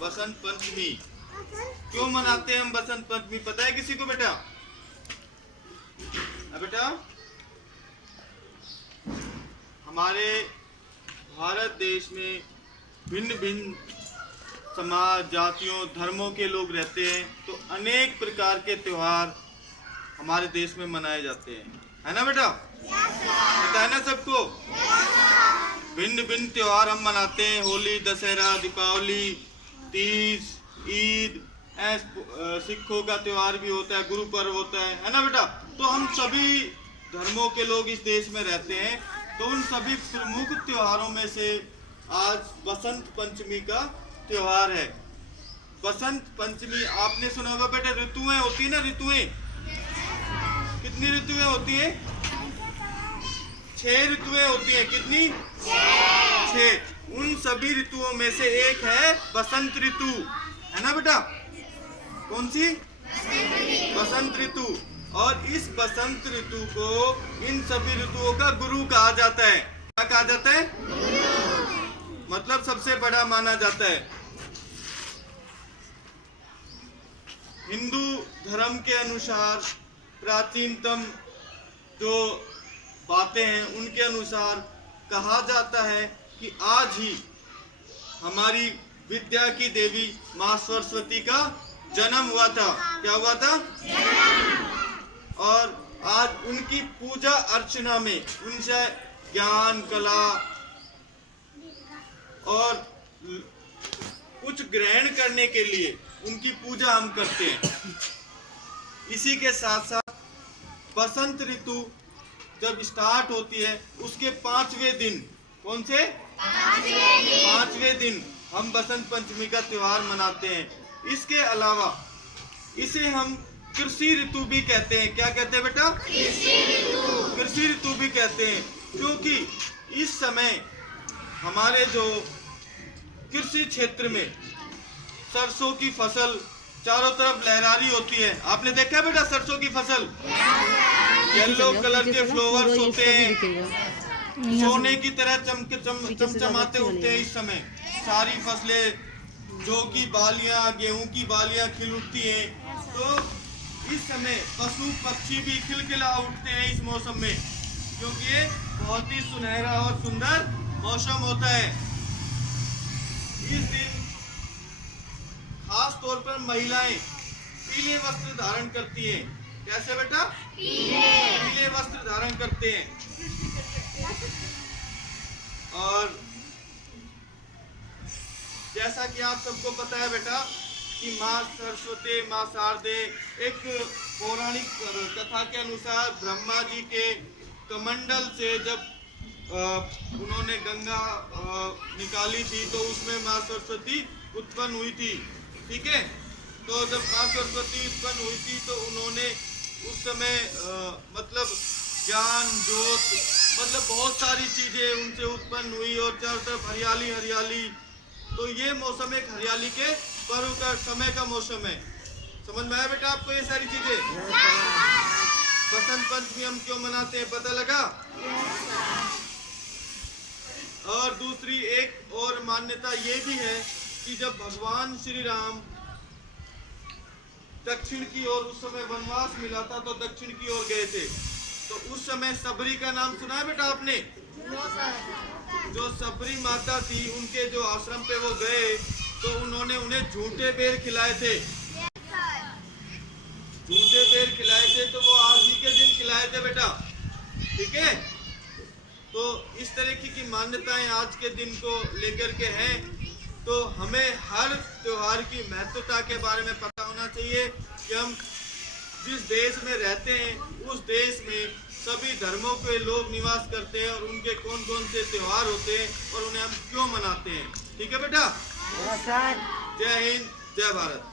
बसंत पंचमी। क्यों मनाते हैं हम बसंत पंचमी, पता है किसी को बेटा? बेटा हमारे भारत देश में भिन्न भिन्न समाज, जातियों, धर्मों के लोग रहते हैं, तो अनेक प्रकार के त्योहार हमारे देश में मनाए जाते हैं, है ना बेटा? पता है ना सबको? भिन्न भिन्न त्योहार हम मनाते हैं, होली, दशहरा, दीपावली, तीज, ईद, सिखों का त्योहार भी होता है, गुरु पर्व होता है ना बेटा? तो हम सभी धर्मों के लोग इस देश में रहते हैं, तो उन सभी प्रमुख त्योहारों में से आज बसंत पंचमी का त्योहार है। बसंत पंचमी आपने सुना होगा बेटा, ऋतुएं होती है ना, ऋतुएं कितनी ऋतुएं होती हैं? 6 ऋतुएं होती हैं। कितनी? 6। उन सभी ऋतुओं में से एक है बसंत ऋतु, है ना बेटा? कौन सी? बसंत ऋतु। और इस बसंत ऋतु को इन सभी ऋतुओं का गुरु कहा जाता है। क्या कहा जाता है? मतलब सबसे बड़ा माना जाता है। हिंदू धर्म के अनुसार प्राचीनतम जो बातें हैं उनके अनुसार कहा जाता है कि आज ही हमारी विद्या की देवी माँ सरस्वती का जन्म हुआ था। क्या हुआ था? और आज उनकी पूजा अर्चना में उनसे ज्ञान, कला और कुछ ग्रहण करने के लिए उनकी पूजा हम करते हैं। इसी के साथ साथ बसंत ऋतु जब स्टार्ट होती है उसके 5वें दिन, कौन से? 5वें दिन हम बसंत पंचमी का त्योहार मनाते हैं। इसके अलावा इसे हम कृषि ऋतु भी कहते हैं। क्या कहते हैं बेटा? कृषि ऋतु भी कहते हैं, क्योंकि इस समय हमारे जो कृषि क्षेत्र में सरसों की फसल चारों तरफ लहरारी होती है। आपने देखा है बेटा सरसों की फसल? येलो कलर के फ्लावर्स होते हैं, सोने की तरह चमचमाते होते हैं। इस समय सारी फसलें, जो की बालियां, गेहूं की बालियां खिल उठती हैं, तो इस समय पशु पक्षी भी खिलखिला उठते हैं इस मौसम में, क्योंकि ये बहुत ही सुनहरा और सुंदर मौसम होता है। इस दिन खास तौर पर महिलाएं पीले वस्त्र धारण करती हैं। कैसे बेटा? पीले वस्त्र धारण करते हैं। और जैसा कि आप सबको पता है बेटा कि माँ सरस्वती, माँ शारदे, एक पौराणिक कथा के अनुसार ब्रह्मा जी के कमंडल से जब उन्होंने गंगा निकाली थी तो उसमें माँ सरस्वती उत्पन्न हुई थी। ठीक है? तो जब माँ सरस्वती उत्पन्न हुई थी तो उन्होंने उस समय मतलब ज्ञान, ज्योत, मतलब बहुत सारी चीजें उनसे उत्पन्न हुई और चारों तरफ हरियाली हरियाली। तो ये मौसम एक हरियाली के पर्व का समय का मौसम है। समझ में आया बेटा आपको ये सारी चीजें? बसंत पंचमी हम क्यों मनाते हैं, पता लगा? और दूसरी एक और मान्यता ये भी है कि जब भगवान श्री राम दक्षिण की ओर, उस समय वनवास मिला था तो दक्षिण की ओर गए थे, तो उस समय सबरी का नाम सुना है बेटा आपने? जो सबरी माता थी उनके जो आश्रम पे वो गए तो उन्होंने उन्हें झूठे बेर खिलाए थे। झूठे बेर खिलाए थे तो वो आज ही के दिन खिलाए थे बेटा। ठीक है? तो इस तरीके की मान्यताएं आज के दिन को लेकर के हैं। तो हमें हर त्योहार की महत्वता के बारे में पता होना चाहिए कि हम जिस देश में रहते हैं उस देश में सभी धर्मों के लोग निवास करते हैं और उनके कौन कौन से त्योहार होते हैं और उन्हें हम क्यों मनाते हैं। ठीक है बेटा? जय हिंद, जय भारत।